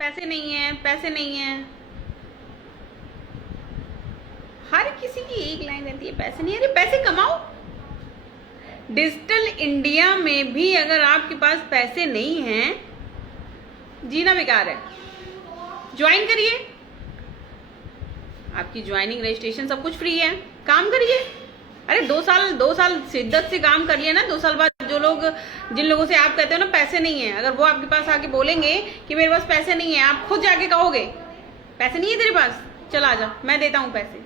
पैसे नहीं है, पैसे नहीं है। हर किसी की एक लाइन रहती है, पैसे नहीं है। अरे पैसे कमाओ। डिजिटल इंडिया में भी अगर आपके पास पैसे नहीं हैं, जीना बेकार है। ज्वाइन करिए, आपकी ज्वाइनिंग रजिस्ट्रेशन सब कुछ फ्री है। काम करिए। अरे 2 साल शिद्दत से काम कर लिया ना, 2 साल बाद जिन लोगों से आप कहते हो ना पैसे नहीं है, अगर वो आपके पास आके बोलेंगे कि मेरे पास पैसे नहीं है, आप खुद जाके कहोगे पैसे नहीं है तेरे पास, चल आ जा मैं देता हूं पैसे।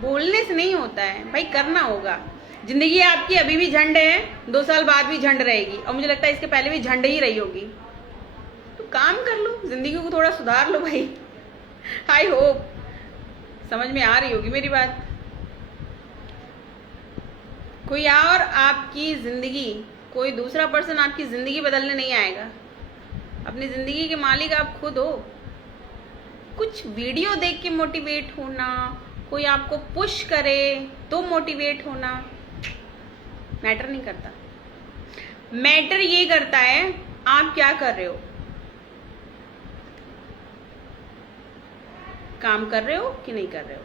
बोलने से नहीं होता है भाई, करना होगा। जिंदगी आपकी अभी भी झंड है, 2 साल बाद भी झंड रहेगी, और मुझे लगता है इसके पहले भी झंड ही रही होगी। तो काम कर लो, जिंदगी को थोड़ा सुधार लो भाई। आई होप समझ में आ रही होगी मेरी बात। कोई और आपकी जिंदगी, कोई दूसरा पर्सन आपकी जिंदगी बदलने नहीं आएगा। अपनी जिंदगी के मालिक आप खुद हो। कुछ वीडियो देख के मोटिवेट होना, कोई आपको पुश करे तो मोटिवेट होना मैटर नहीं करता। मैटर ये करता है आप क्या कर रहे हो, काम कर रहे हो कि नहीं कर रहे हो।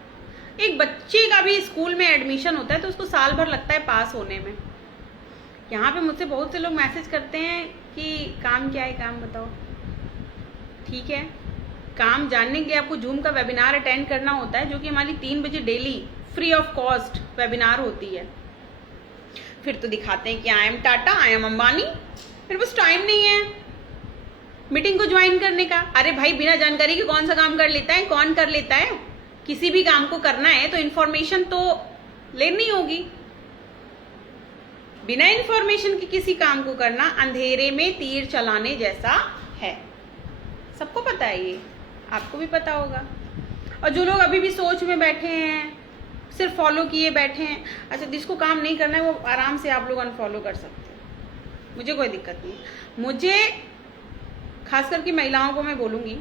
एक बच्चे का भी स्कूल में एडमिशन होता है तो उसको साल भर लगता है पास होने में। यहाँ पे मुझसे बहुत से लोग मैसेज करते हैं कि काम क्या है, काम बताओ। ठीक है, काम जानने के लिए आपको जूम का वेबिनार अटेंड करना होता है, जो कि हमारी 3 बजे daily free of cost webinar होती है। फिर तो दिखाते हैं कि I am Tata, I am Ambani. मेरे पास टाइम नहीं है मीटिंग को ज्वाइन करने का। अरे भाई, बिना जानकारी के कौन सा काम कर लेता है, कौन कर लेता है। किसी भी काम को करना है तो इन्फॉर्मेशन तो लेनी होगी। बिना इन्फॉर्मेशन के किसी काम को करना अंधेरे में तीर चलाने जैसा है। सबको पता है, ये आपको भी पता होगा। और जो लोग अभी भी सोच में बैठे हैं, सिर्फ फॉलो किए बैठे हैं, अच्छा जिसको काम नहीं करना है वो आराम से आप लोग अनफॉलो कर सकते हैं, मुझे कोई दिक्कत नहीं। मुझे खास करके महिलाओं को मैं बोलूंगी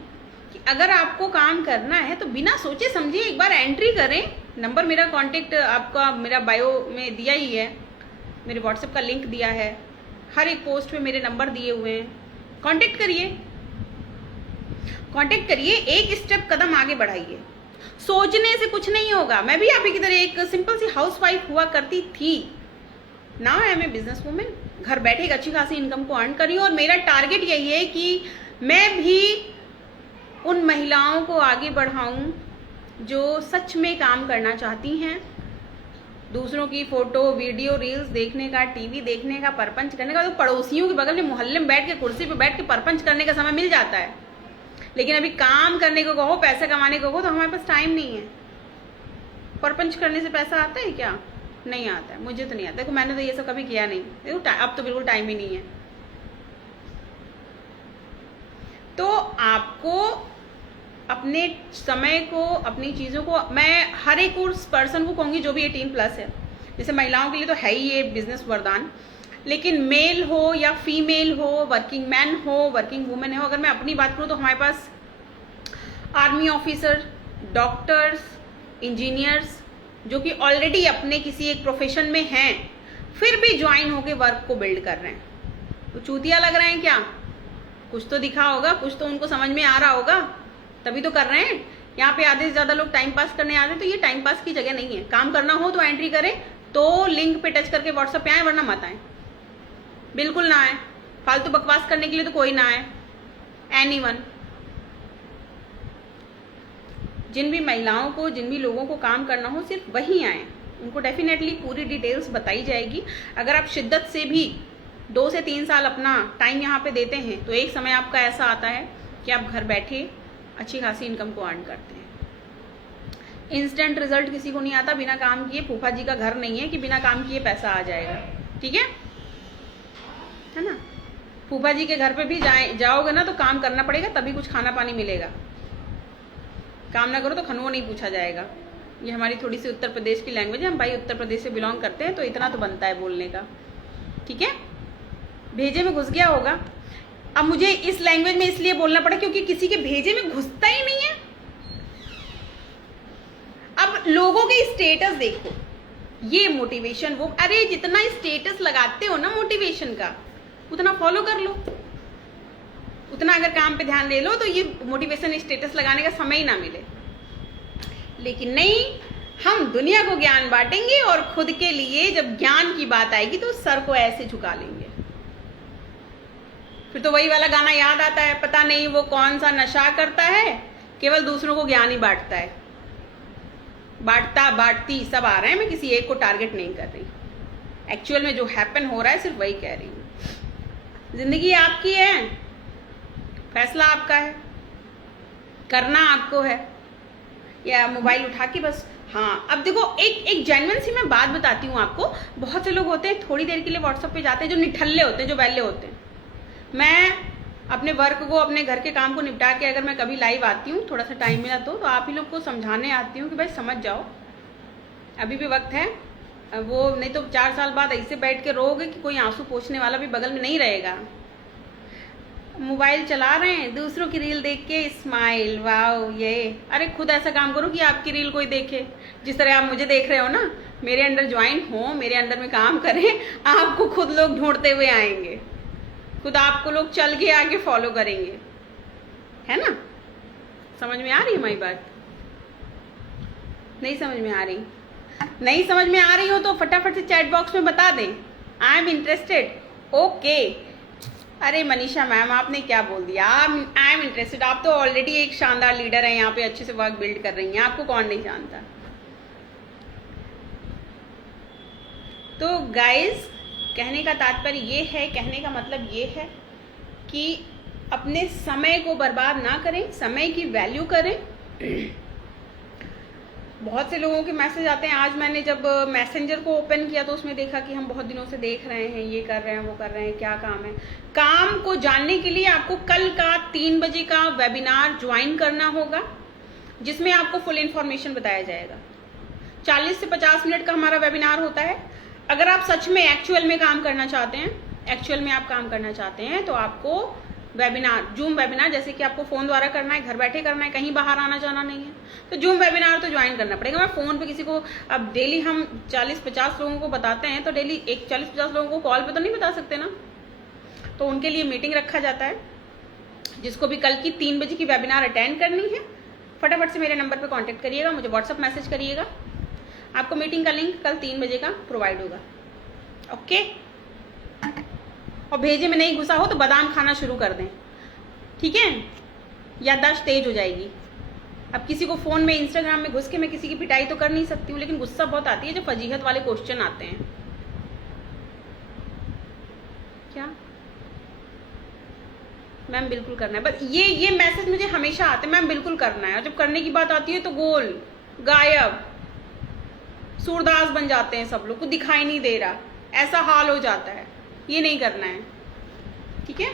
कि अगर आपको काम करना है तो बिना सोचे समझे एक बार एंट्री करें। नंबर मेरा कांटेक्ट आपका मेरा बायो में दिया ही है, मेरे व्हाट्सएप का लिंक दिया है, हर एक पोस्ट में मेरे नंबर दिए हुए हैं। कांटेक्ट करिए, एक स्टेप कदम आगे बढ़ाइए। सोचने से कुछ नहीं होगा। मैं भी आप ही की तरह एक सिंपल सी हाउसवाइफ हुआ करती थी। Now I am a businesswoman. घर बैठे एक अच्छी खासी इनकम को अर्न करी, और मेरा टारगेट यही है कि मैं भी उन महिलाओं को आगे बढ़ाऊं जो सच में काम करना चाहती हैं। दूसरों की फोटो वीडियो रील्स देखने का, टीवी देखने का, परपंच करने का, तो पड़ोसियों के बगल में मोहल्ले में बैठ के कुर्सी पे बैठ के परपंच करने का समय मिल जाता है। लेकिन अभी काम करने को कहो, पैसा कमाने को कहो तो हमारे पास टाइम नहीं है। परपंच करने से पैसा आता है क्या? नहीं आता है, मुझे तो नहीं आता। देखो मैंने तो ये सब कभी किया नहीं। देखो अब तो बिल्कुल टाइम ही नहीं है। तो आपको अपने समय को, अपनी चीज़ों को, मैं हर एक उस पर्सन को कहूँगी जो भी 18+ है। जैसे महिलाओं के लिए तो है ही ये बिजनेस वरदान, लेकिन मेल हो या फीमेल हो, वर्किंग मैन हो, वर्किंग वुमेन हो, अगर मैं अपनी बात करूँ तो हमारे पास आर्मी ऑफिसर, डॉक्टर्स, इंजीनियर्स जो कि ऑलरेडी अपने किसी एक प्रोफेशन में हैं, फिर भी ज्वाइन होकर वर्क को बिल्ड कर रहे हैं। तो चूतिया लग रहे हैं क्या? कुछ तो दिखा होगा, कुछ तो उनको समझ में आ रहा होगा, तभी तो कर रहे हैं। यहाँ पे आधे से ज्यादा लोग टाइम पास करने आ रहे हैं, तो ये टाइम पास की जगह नहीं है। काम करना हो तो एंट्री करें, तो लिंक पे टच करके व्हाट्सएप पे आए, वरना मत आए, बिल्कुल ना आए। फालतू बकवास करने के लिए तो कोई ना आए, एनीवन। जिन भी महिलाओं को, जिन भी लोगों को काम करना हो, सिर्फ वही आए, उनको डेफिनेटली पूरी डिटेल्स बताई जाएगी। अगर आप शिद्दत से भी 2 से 3 साल अपना टाइम यहाँ पे देते हैं तो एक समय आपका ऐसा आता है कि आप घर बैठे अच्छी खासी इनकम को अर्न करते हैं। इंस्टेंट रिजल्ट किसी को नहीं आता बिना काम किए। फूफा जी का घर नहीं है कि बिना काम किए पैसा आ जाएगा, ठीक है ना। फूफा जी के घर पे भी जाओगे ना तो काम करना पड़ेगा, तभी कुछ खाना पानी मिलेगा। काम ना करो तो खनवो नहीं पूछा जाएगा। ये हमारी थोड़ी सी उत्तर प्रदेश की लैंग्वेज है। हम भाई उत्तर प्रदेश से बिलोंग करते हैं तो इतना तो बनता है बोलने का, ठीक है। भेजे में घुस गया होगा। अब मुझे इस लैंग्वेज में इसलिए बोलना पड़ा क्योंकि किसी के भेजे में घुसता ही नहीं है। अब लोगों के स्टेटस देखो, ये मोटिवेशन, वो, अरे जितना स्टेटस लगाते हो ना मोटिवेशन का, उतना फॉलो कर लो। उतना अगर काम पे ध्यान दे लो तो ये मोटिवेशन स्टेटस लगाने का समय ही ना मिले। लेकिन नहीं, हम दुनिया को ज्ञान बांटेंगे और खुद के लिए जब ज्ञान की बात आएगी तो सर को ऐसे झुका लेंगे। फिर तो वही वाला गाना याद आता है, पता नहीं वो कौन सा नशा करता है, केवल दूसरों को ज्ञान ही बांटता है। बांटता बांटती सब आ रहे हैं, मैं किसी एक को टारगेट नहीं कर रही। एक्चुअल में जो हैपन हो रहा है सिर्फ वही कह रही हूँ। जिंदगी आपकी है, फैसला आपका है, करना आपको है, या मोबाइल उठा के बस। हाँ, अब देखो एक जेन्युइन सी मैं बात बताती हूँ आपको। बहुत से लोग होते हैं थोड़ी देर के लिए व्हाट्सएप पे जाते हैं, जो निठल्ले होते हैं, जो वैले होते हैं। मैं अपने वर्क को, अपने घर के काम को निपटा के अगर मैं कभी लाइव आती हूँ, थोड़ा सा टाइम मिला तो आप ही लोग को समझाने आती हूँ कि भाई समझ जाओ, अभी भी वक्त है। वो नहीं तो 4 साल बाद ऐसे बैठ के रोओगे कि कोई आंसू पोंछने वाला भी बगल में नहीं रहेगा। मोबाइल चला रहे हैं, दूसरों की रील देख के स्माइल, वाओ ये। अरे खुद ऐसा काम करो कि आपकी रील कोई देखे। जिस तरह आप मुझे देख रहे हो ना, मेरे अंडर ज्वाइन हो, मेरे अंडर में काम करें, आपको खुद लोग ढूंढते हुए आएंगे, खुद आपको लोग चल के आके फॉलो करेंगे, है ना। समझ में आ रही है हमारी बात? नहीं समझ में आ रही? नहीं समझ में आ रही हो तो फटाफट से चैट बॉक्स में बता दें, आई एम इंटरेस्टेड। ओके, अरे मनीषा मैम आपने क्या बोल दिया, आई एम इंटरेस्टेड। आप तो ऑलरेडी एक शानदार लीडर है, यहाँ पे अच्छे से वर्क बिल्ड कर रही हैं, आपको कौन नहीं जानता। तो गाइज, कहने का तात्पर्य ये है, कहने का मतलब ये है कि अपने समय को बर्बाद ना करें, समय की वैल्यू करें। बहुत से लोगों के मैसेज आते हैं। आज मैंने जब मैसेंजर को ओपन किया तो उसमें देखा कि हम बहुत दिनों से देख रहे हैं, ये कर रहे हैं, वो कर रहे हैं, क्या काम है। काम को जानने के लिए आपको कल का 3 बजे का वेबिनार ज्वाइन करना होगा, जिसमें आपको फुल इंफॉर्मेशन बताया जाएगा। 40 से 50 मिनट का हमारा वेबिनार होता है। अगर आप सच में एक्चुअल में काम करना चाहते हैं, एक्चुअल में आप काम करना चाहते हैं, तो आपको वेबिनार, जूम वेबिनार, जैसे कि आपको फोन द्वारा करना है, घर बैठे करना है, कहीं बाहर आना जाना नहीं है, तो जूम वेबिनार तो ज्वाइन करना पड़ेगा। मैं फोन पे किसी को, अब डेली हम 40-50 लोगों को बताते हैं, तो डेली 40-50 लोगों को कॉल पे तो नहीं बता सकते ना। तो उनके लिए मीटिंग रखा जाता है। जिसको भी कल की 3 बजे की वेबिनार अटेंड करनी है, फटाफट से मेरे नंबर पर कॉन्टेक्ट करिएगा, मुझे व्हाट्सअप मैसेज करिएगा, आपको मीटिंग का लिंक कल 3 बजे का प्रोवाइड होगा। ओके, और भेजे में नहीं घुसा हो तो बादाम खाना शुरू कर दें, ठीक है, याददाश्त तेज हो जाएगी। अब किसी को फोन में, इंस्टाग्राम में घुस के मैं किसी की पिटाई तो कर नहीं सकती हूँ, लेकिन गुस्सा बहुत आती है जब फजीहत वाले क्वेश्चन आते हैं। क्या मैम बिल्कुल करना है, बस ये मैसेज मुझे हमेशा आते हैं, मैम बिल्कुल करना है, और जब करने की बात आती है तो गोल गायब, सूरदास बन जाते हैं, सब लोग को दिखाई नहीं दे रहा, ऐसा हाल हो जाता है। ये नहीं करना है, ठीक है।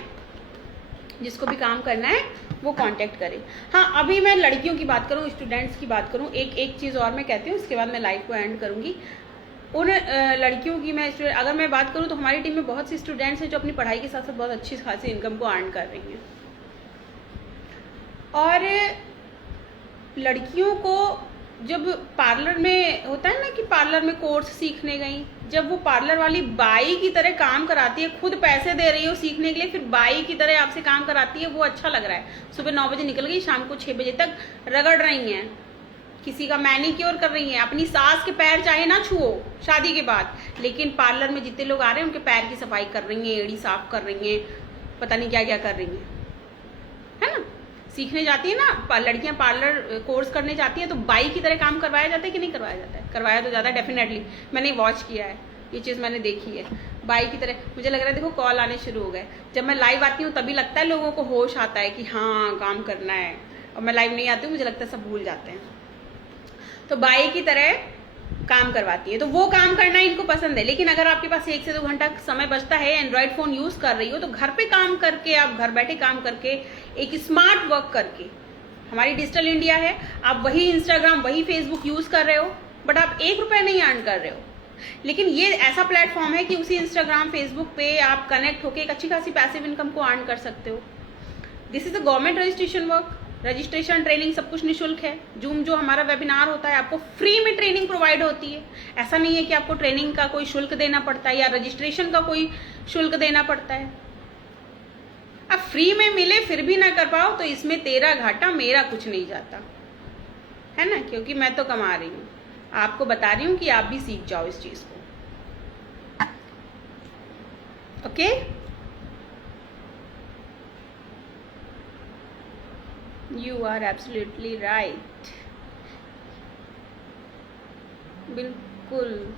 जिसको भी काम करना है वो कांटेक्ट करें। हाँ, अभी मैं लड़कियों की बात करूँ, स्टूडेंट्स की बात करूँ, एक चीज़ और मैं कहती हूँ, उसके बाद मैं लाइव को एंड करूँगी। उन लड़कियों की मैं अगर मैं बात करूँ तो हमारी टीम में बहुत सी स्टूडेंट्स हैं जो अपनी पढ़ाई के साथ साथ बहुत अच्छी खासी इनकम को अर्न कर रही हैं। और लड़कियों को जब पार्लर में होता है ना कि पार्लर में कोर्स सीखने गई, जब वो पार्लर वाली बाई की तरह काम कराती है, खुद पैसे दे रही हो सीखने के लिए, फिर बाई की तरह आपसे काम कराती है, वो अच्छा लग रहा है। सुबह 9 बजे निकल गई, शाम को 6 बजे तक रगड़ रही हैं, किसी का मैनिक्योर कर रही हैं, अपनी सास के पैर चाहे ना छुओ शादी के बाद, लेकिन पार्लर में जितने लोग आ रहे हैं उनके पैर की सफाई कर रही हैं, एड़ी साफ कर रही हैं, पता नहीं क्या क्या कर रही हैं, है ना। सीखने जाती है ना लड़कियां, पार्लर कोर्स करने जाती हैं, तो बाई की तरह काम करवाया जाता है कि नहीं करवाया जाता है? करवाया तो ज़्यादा, डेफिनेटली मैंने वॉच किया है, ये चीज़ मैंने देखी है। बाई की तरह मुझे लग रहा है, देखो कॉल आने शुरू हो गए। जब मैं लाइव आती हूँ तभी लगता है लोगों को होश आता है कि हाँ काम करना है, और मैं लाइव नहीं आती हूँ, मुझे लगता है सब भूल जाते हैं। तो बाई की तरह काम करवाती है, तो वो काम करना इनको पसंद है। लेकिन अगर आपके पास 1 से 2 घंटा समय बचता है, एंड्रॉयड फ़ोन यूज़ कर रही हो, तो घर पे काम करके, आप घर बैठे काम करके, एक स्मार्ट वर्क करके, हमारी डिजिटल इंडिया है, आप वही इंस्टाग्राम, वही फेसबुक यूज़ कर रहे हो, बट आप 1 रुपया नहीं अर्न कर रहे हो। लेकिन ये ऐसा प्लेटफॉर्म है कि उसी इंस्टाग्राम, फेसबुक पे आप कनेक्ट होकर एक अच्छी खासी पैसिव इनकम को अर्न कर सकते हो। This is a government registration work, registration, training सब कुछ निःशुल्क है। जूम जो हमारा वेबिनार होता है, आपको फ्री में ट्रेनिंग प्रोवाइड होती है। ऐसा नहीं है कि आपको ट्रेनिंग का कोई शुल्क देना पड़ता है या रजिस्ट्रेशन का कोई शुल्क देना पड़ता है। अब फ्री में मिले फिर भी ना कर पाओ तो इसमें तेरा घाटा, मेरा कुछ नहीं जाता है ना, क्योंकि मैं तो कमा रही हूँ। आपको बता रही हूँ कि आप भी सीख जाओ इस चीज को। Okay, you are absolutely right. बिल्कुल।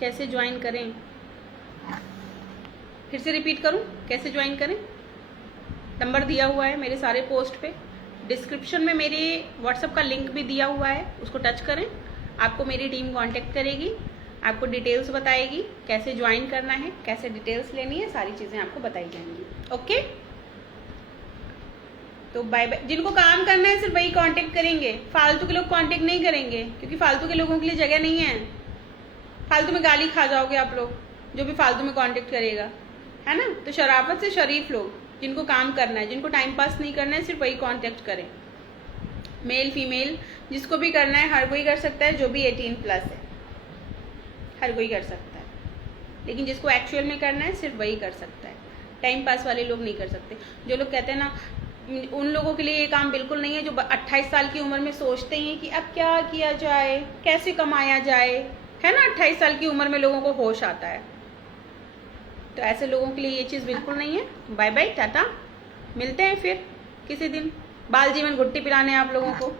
कैसे ज्वाइन करें, फिर से रिपीट करूं, कैसे ज्वाइन करें? नंबर दिया हुआ है मेरे सारे पोस्ट पे, डिस्क्रिप्शन में मेरे व्हाट्सएप का लिंक भी दिया हुआ है, उसको टच करें। आपको मेरी टीम कांटेक्ट करेगी, आपको डिटेल्स बताएगी कैसे ज्वाइन करना है, कैसे डिटेल्स लेनी है, सारी चीज़ें आपको बताई जाएंगी। ओके, तो बाय बाय। जिनको काम करना है सिर्फ वही कांटेक्ट करेंगे, फालतू के लोग कांटेक्ट नहीं करेंगे, क्योंकि फालतू के लोगों के लिए जगह नहीं है। फालतू में गाली खा जाओगे आप लोग, जो भी फालतू में कांटेक्ट करेगा, है ना। तो शराफत से शरीफ लोग, जिनको काम करना है, जिनको टाइम पास नहीं करना है, सिर्फ वही कांटेक्ट करें। मेल फीमेल जिसको भी करना है, हर कोई कर सकता है, जो भी 18+ है हर कोई कर सकता है, लेकिन जिसको एक्चुअल में करना है सिर्फ वही कर सकता है। टाइम पास वाले लोग नहीं कर सकते। जो लोग कहते हैं ना, उन लोगों के लिए ये काम बिल्कुल नहीं है जो 28 साल की उम्र में सोचते हैं कि अब क्या किया जाए, कैसे कमाया जाए, है ना। 28 साल की उम्र में लोगों को होश आता है, तो ऐसे लोगों के लिए ये चीज़ बिल्कुल नहीं है। बाय बाय, टाटा, मिलते हैं फिर किसी दिन। बाल जीवन घुट्टी पिलाने आप लोगों को।